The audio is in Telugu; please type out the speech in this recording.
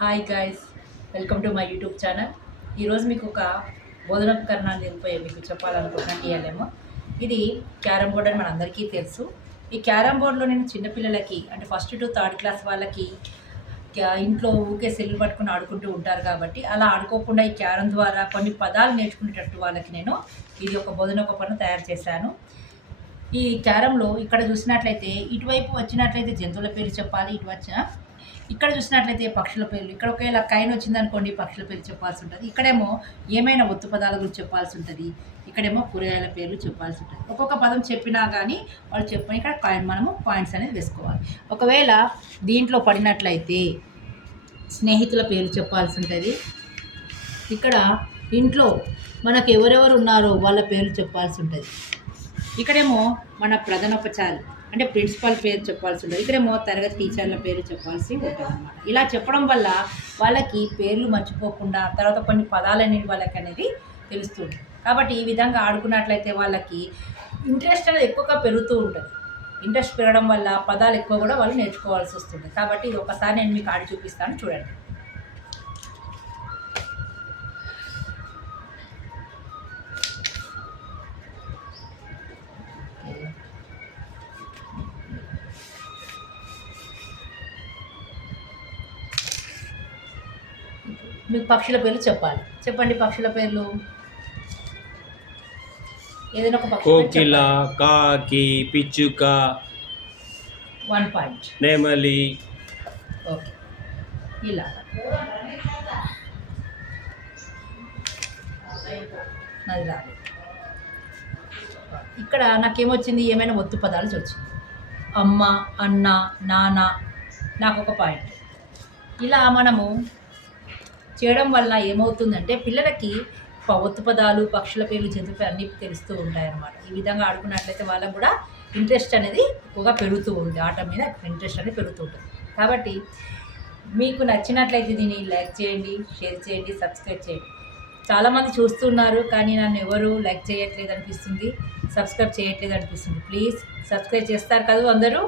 Hi guys, welcome to my YouTube channel. ఈరోజు మీకు ఒక బోధనోపకరణాన్ని మీకు చెప్పాలనుకుంటున్నాను. టీఎల్ఎం ఇది క్యారమ్ బోర్డ్ అని మనందరికీ తెలుసు. ఈ క్యారమ్ బోర్డులో నేను చిన్నపిల్లలకి అంటే ఫస్ట్ టు థర్డ్ క్లాస్ వాళ్ళకి ఇంట్లో ఊకే సెల్లు పట్టుకుని ఆడుకుంటూ ఉంటారు కాబట్టి అలా ఆడుకోకుండా ఈ క్యారమ్ ద్వారా కొన్ని పదాలు నేర్చుకునేటట్టు వాళ్ళకి నేను ఇది ఒక బోధనోపకరణం తయారు చేశాను. ఈ క్యారంలో ఇక్కడ చూసినట్లయితే ఇటువైపు వచ్చినట్లయితే జంతువుల పేరు చెప్పాలి, ఇక్కడ చూసినట్లయితే పక్షుల పేర్లు. ఇక్కడ ఒకవేళ కైన్ వచ్చిందనుకోండి పక్షుల పేరు చెప్పాల్సి ఉంటుంది. ఇక్కడేమో ఏమైనా ఒత్తు పదాల గురించి చెప్పాల్సి ఉంటుంది. ఇక్కడేమో కూరగాయల పేర్లు చెప్పాల్సి ఉంటుంది. ఒక్కొక్క పదం చెప్పినా కానీ వాళ్ళు చెప్పని ఇక్కడ మనము పాయింట్స్ అనేది వేసుకోవాలి. ఒకవేళ దీంట్లో పడినట్లయితే స్నేహితుల పేరు చెప్పాల్సి ఉంటుంది. ఇక్కడ ఇంట్లో మనకు ఎవరెవరు ఉన్నారో వాళ్ళ పేర్లు చెప్పాల్సి ఉంటుంది. ఇక్కడేమో మన ప్రధానోపచారి అంటే ప్రిన్సిపల్ పేరు చెప్పాల్సి ఉంటుంది. ఇక్కడేమో తరగతి టీచర్ల పేరు చెప్పాల్సి ఉంటుంది అన్నమాట. ఇలా చెప్పడం వల్ల వాళ్ళకి పేర్లు మర్చిపోకుండా తర్వాత కొన్ని పదాలు అనేవి వాళ్ళకి అనేది తెలుస్తుంది. కాబట్టి ఈ విధంగా ఆడుకున్నట్లయితే వాళ్ళకి ఇంట్రెస్ట్ అనేది ఎక్కువగా పెరుగుతూ ఉంటుంది. ఇంట్రెస్ట్ పెరగడం వల్ల పదాలు ఎక్కువ కూడా వాళ్ళు నేర్చుకోవాల్సి వస్తుంది. కాబట్టి ఇది ఒకసారి నేను మీకు ఆడి చూపిస్తాను, చూడండి. మీకు పక్షుల పేర్లు చెప్పాలి. చెప్పండి పక్షుల పేర్లు. ఏదైనా ఒక పక్షి కోకిల, కాకి, పిచ్చుక, 1 పాయింట్. నెమలి. ఓకే, ఇలా అది రాదు. ఇక్కడ నాకేమొచ్చింది, ఏమైనా ఒత్తు పదాలు వచ్చింది. అమ్మ, అన్న, నాన్న, నాకు 1 పాయింట్. ఇలా మనము చేయడం వల్ల ఏమవుతుందంటే పిల్లలకి ఒత్తు పదాలు, పక్షుల పేర్లు, జంతువుల పేర్లు అన్నీ తెలుస్తూ ఉంటాయన్నమాట. ఈ విధంగా ఆడుకున్నట్లయితే వాళ్ళకు కూడా ఇంట్రెస్ట్ అనేది ఎక్కువగా పెరుగుతూ ఉంటుంది. ఆట మీద ఇంట్రెస్ట్ అనేది పెరుగుతూ ఉంటుంది. కాబట్టి మీకు నచ్చినట్లయితే దీన్ని లైక్ చేయండి, షేర్ చేయండి, సబ్స్క్రైబ్ చేయండి. చాలామంది చూస్తున్నారు కానీ నన్ను ఎవరు లైక్ చేయట్లేదు అనిపిస్తుంది, సబ్స్క్రైబ్ చేయట్లేదు అనిపిస్తుంది. ప్లీజ్ సబ్స్క్రైబ్ చేస్తారు కదా అందరూ.